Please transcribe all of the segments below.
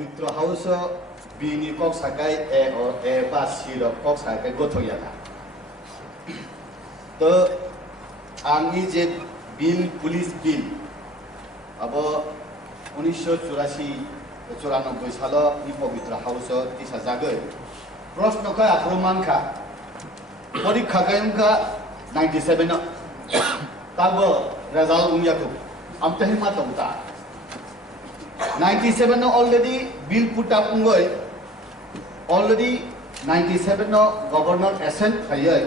pavitra house bini kok sakai e ba siro kok sakai gothoyana to আমি যে বিল police বিল अब 1984-94 সাল ই পবিত্র হাউস তিসা জাগে প্রশ্ন খা আক্রমণ খা পরীক্ষা কায়মকা 97 তাবো রেজাল্ট উমিয়াকু আমতে হিমা তমতা 97 already bill put up ngoi already 97 governor assent khayai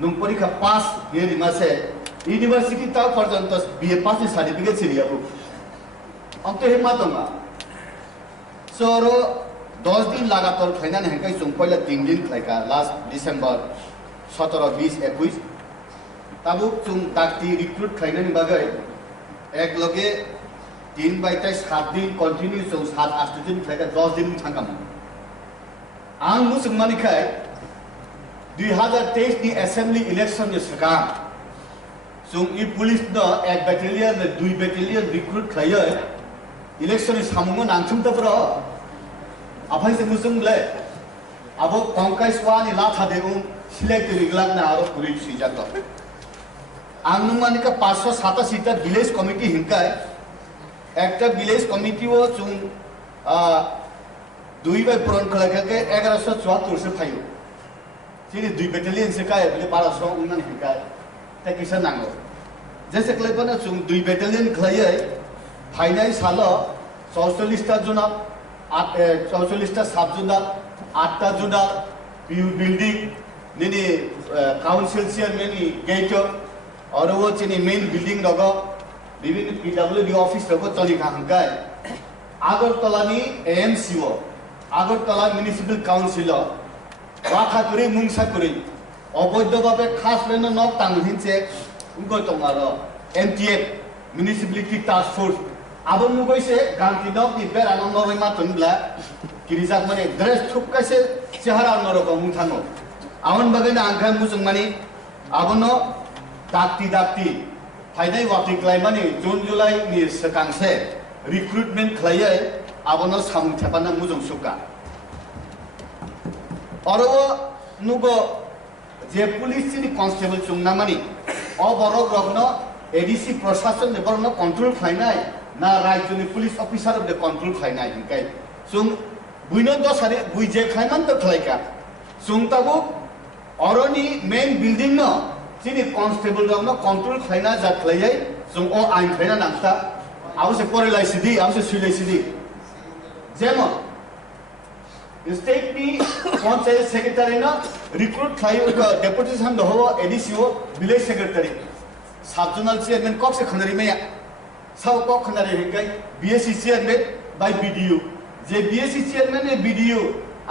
nung parikha pass yeri mase university ta porjonto BA pass certificate siriyabu amte hema tonga soro 10 दिन लगातार खैना हेंkai chung पहिला 3 दिन खैका last December 17 20 21 tabu chung dakti recruit खैना नि bagai ek loge 3 बाइटे 7 दिन continue chung 7-8 दिन खैका 10 दिन थांगाम आं मुसुं मानिखाय 2023 नि असेंबली इलेक्शन नि सिगां जों इ पुलिस न एक बेटालियन 2 बेटालियन रिक्रुट खैयो इलेक्शन नि सामुंगो नांथुमतफ्रा आफाइसे मुसुंले आबो कंकाइसवा नि लाथा देउं सिलेक्ट रिगलांना आरो पुलिस सिजात आं नुमानिका 587 टा विलेज कमिटी हिंकाय একটা ভিলেজ কমিটিও চুং দুই বাই পূরণ খালাকে 1174 সে ফাইও সিনি দুই ব্যাটালিয়ন সে কায় বলে 1200 উন্নন হিকায় তা কিসা নাঙ্গো জেসে ক্লেপনা চুং দুই ব্যাটালিয়ন খাইয়ে ফাইনাই সাল 44 টা জুনা 44 টা সাব জুনা 8 টা জুনা পিউ বিল্ডিং নিনি কাউন্সিল চেয়ারম্যান নি গেট और वो चिनी मेन बिल्डिंग रगो विभिन्न पीडब्ल्यूडी ऑफिस रगो चली खांगाय आगरतलानी एएमसीओ आगरतला म्युनिसिपल काउंसिल वाखा करी मुंगसा करी अवैधभावे खास लेनो न तांगहिनसे उनको तंगारो एमटीएफ म्युनिसिपलिटी टास्क फोर्स आबो नुगैसे गांति नक नि बेरानो नरै मातनब्ला किरिजाक माने ड्रेस थुपकासे चेहरा नरको मुंथानो आवन बगैना आंखा मुजों माने आबोनो दाक्ति फाइनाय वाकि क्लाइमानि जून जुलाई नि सकांसे रिक्रुटमेंट खलायै आबोनो सामुं थेपाना मुजों सुका और वो नुगो जे पुलिस नि कांस्टेबल चुंगना मानि अ बरक रगनो एडीसी प्रशासन ने बरनो कंट्रोल खाइनाय ना राज्यनि पुलिस अफिसर दे कंट्रोल खाइनाय हिंकाय सुं बुइनो द सारे बुइजे खाइमान त खलायका सुंताबो अरनि मेन बिल्डिंग न जिनि कांस्टेबल रगनो कंट्रोल खाइना जाखलायै जों अ आइन खाइना नांता आवसे परेलायसिदि आवसे सुइलायसिदि जेमन स्टेट नि पंचायत सेक्रेटारी न रिक्रूट खायो डेपुटी सान दहो एडीसीओ विलेज सेक्रेटारी सब जोनल चेयरमैन कक से खनरी में सब कक खनरी हिंगाय बीएससी चेयरमैन बाय बीडीओ जे बीएससी चेयरमैन ने बीडीओ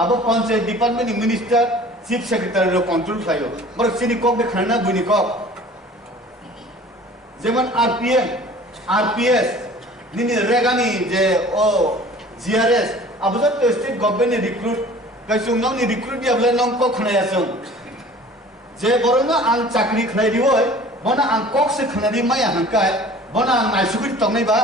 अब पंचायत डिपार्टमेंट नि मिनिस्टर चीफ सेक्रेटारी रो कंट्रोल खायो बर सिनि कक दे खनना बुनि कक जेमन आरपीएम आरपीएस निनि रेगानी जे ओ जीआरएस अब जब तो स्टेट गवर्नमेंट ने रिक्रूट कैसुं नंग नि रिक्रूट दियाब्ला नंग को खनायासुं जे बरनो आं चाकरी खनाय दिवय बना आं कक से खनादि माया हंकाय बना आं नायसुबिर तंनायबा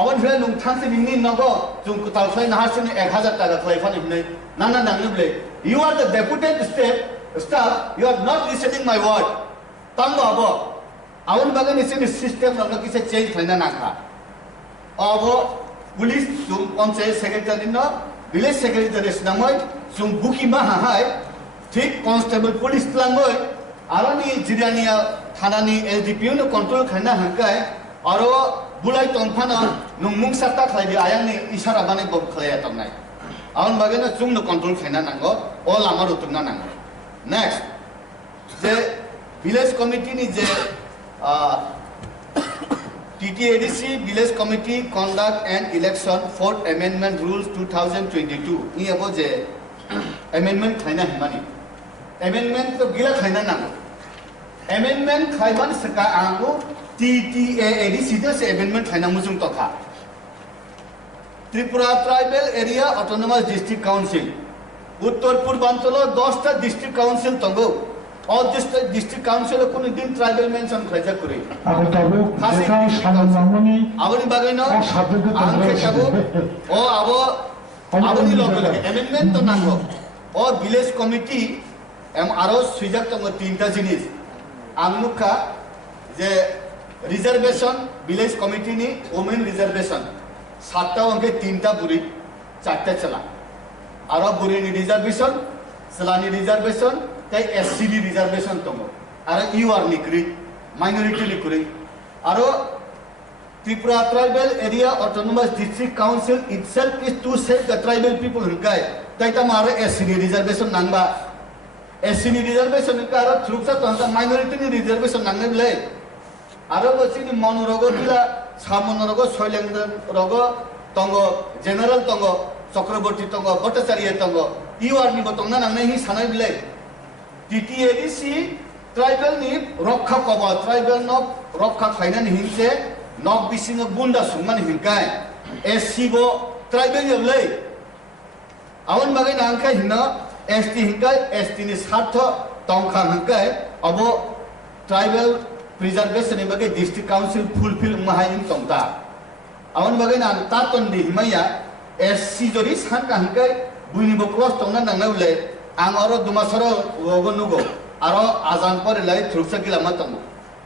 अवन फ्रे नुं थांसे निनि नगो जों कुताल खाय नाहासिन 1000 टाका खलायफानि हनै नाना नांनोब्ले you are the deputy state staff you are not listening my word तंगो अब आवन बागन इसे सिस्टम रनो किसे चेंज खनायना नाखा अब पुलिस जों पंचायत सेक्रेटारी न विलेज सेक्रेटारी नामै जों बुकी मा हाय ठीक कांस्टेबल पुलिस लांगय आरोनि जिरानिया थानानि एसडीपीओ न कंट्रोल खाना हंकाय आरो बुलाय तंफाना नं मुंगसाता खायदि आयांनि इशारा बाने बब खलाया तंनाय आउन बागेना जों न कंट्रोल खाना नांगो अ लामा रुतुना नांगो नेक्स्ट जे विलेज कमिटी नि जे TTADC Village Committee Conduct and Election 4th Amendment Rules 2022 ini abo je amendment khaina himani amendment to gila khaina nang amendment khaiban saka angu TTADC to se amendment khaina mujung to kha Tripura Tribal Area Autonomous District Council Uttar Purbanchalo 10 ta district council tongo all district council কোনো দিন tribal mention খাইজা করে আগে তবে যেটা সামনামনি আবনি বাগাইনো subject আংকে খাবো ও আবনি লগে লগে amendment তো নাঙ্গো ও ভিলেজ কমিটি আরো সুইজাক তো তিনটা জিনিস আংনুকা যে রিজার্ভেশন ভিলেজ কমিটি নি ওমেন রিজার্ভেশন 7টা অঙ্কে 3টা বুড়ি 4টা চালা আরো বুড়ি নি রিজার্ভেশন সালানি রিজার্ভেশন তাই এসসি রিজার্ভেশন তম আর ইউআর নিকরি মাইনরিটি নিকরি আরো Tripura Tribal Area Autonomous District Council itself is to save the tribal people hinkai tai ta mara SC reservation nangba SC reservation ka aro trupsa to minority ni reservation nangne bile aro bochi ni monorogo dila samonorogo soilengdan rogo tongo general tongo Chakraborty তঙ্গ ভট্টাচার্য তঙ্গ ইউআর নি বতংনা নাংনে হি সানাই bile TTADC tribal ni রক্ষা কব tribal no রক্ষা খাইনা নি হিংসে nok bising bunda sungman hingkai SCbo tribal yolai awan bagai nangkai hina ST hingkai ST ni sartho tongkhang hingkai abo tribal preservation ni bagai district council fulfill mahain tongta awan bagai nang taton di himaya SC jori sanka hingkai buini bo cross tongna nangnawle ang aro dumasaro logo nugo aro azan pore lai truksa kilama tongo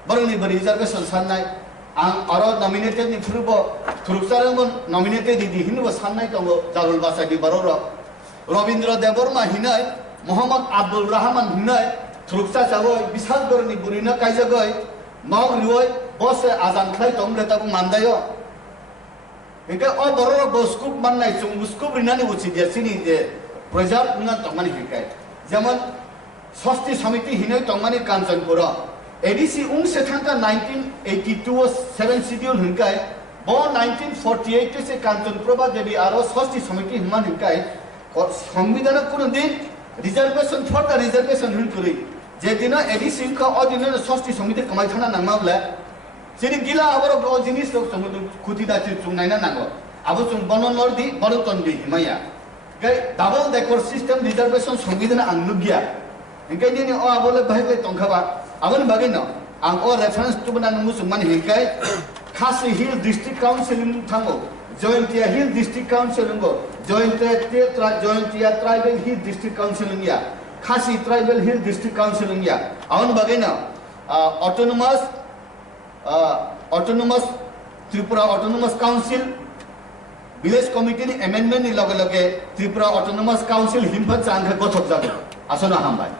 baroni bari reservation sanai ang aro nominated ni thrubo thruksarang nominated di hinbo sannai tongo jarul basa di baroro Robindra Deborma hinai Muhammad Abdul Rahman hinai thruksa chago bishal gorni burina kaijagoi nong rioi bose azan khlai tomle tabu mandayo hingke o bororo boskup mannai chung buskup rinani uchi desini de preserve na tongmani hingkai যেমন ষষ্ঠী সমিতি hinai tongmani Kanchanpura ADC ungse thangka 1982 7 schedule hinkai bo 1948 se Kanchanpura debi aro ষষ্ঠী সমিতি হিমান hinkai সংবিধান কোনো দিন reservation for the reservation হিল করি যেদিন ADC কা অদিন ষষ্ঠী সমিতি কামাই থানা নাংমাবলে সেদিন গিলা আবার ও জিনিস সমুদ্র খুতি দাচি চুংনাইনা নাঙ্গো আবো চুং বননর দি বনতন দি হিমায়া গাই ডাবল ডেকর সিস্টেম রিজার্ভেশন সংবিধান আংনুগিয়া hinkai ni o abole bahai tongkhaba abon bagin no ang o reference to bana musman hinkai khasi hill district council thango jointia hill district council ngo jointia tribal hill district council ya khasi tribal hill district council ya abon bagin no autonomous Tripura autonomous council village committee ni amendment ni loge loge Tripura autonomous council himpat changha gothok jabe asona hambai